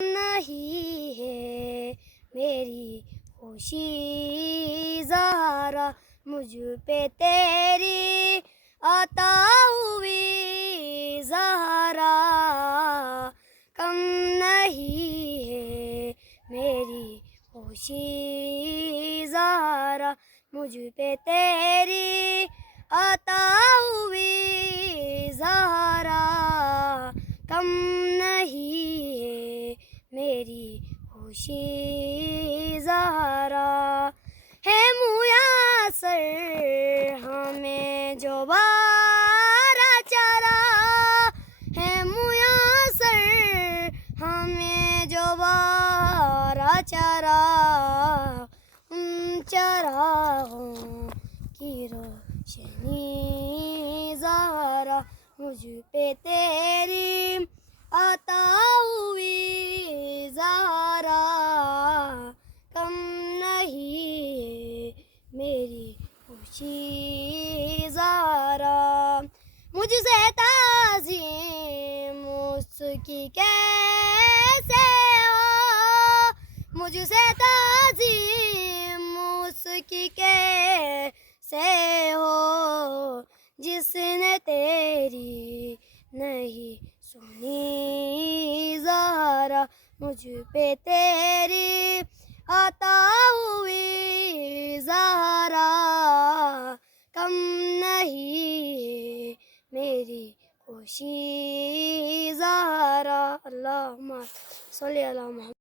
नहीं है मेरी खुशी ज़हरा, मुझ पे तेरी अता हुई ज़हरा। कम नहीं है मेरी खुशी ज़हरा, मुझ पे तेरी अता हुई ज़हरा। कम नहीं है मेरी खुशी ज़हरा। है मुयस्सर हमें जो बारा चारा, है मुयस्सर हमें जो बारा चारा। उन चरागों की रोशनी ज़हरा, मुझ पे तेरी अता हुई ज़हरा। कम नहीं है मेरी खुशी ज़हरा। मुझसे ताज़ीम उसकी कैसे हो, मुझसे ताज़ीम उसकी कैसे हो, जिसने तेरी नहीं सुनी ज़हरा। मुझ पे तेरी अता हुई ज़हरा। कम नहीं है मेरी खुशी ज़हरा। अल्लाहुम्मा सल्ली अला मुहम्मद।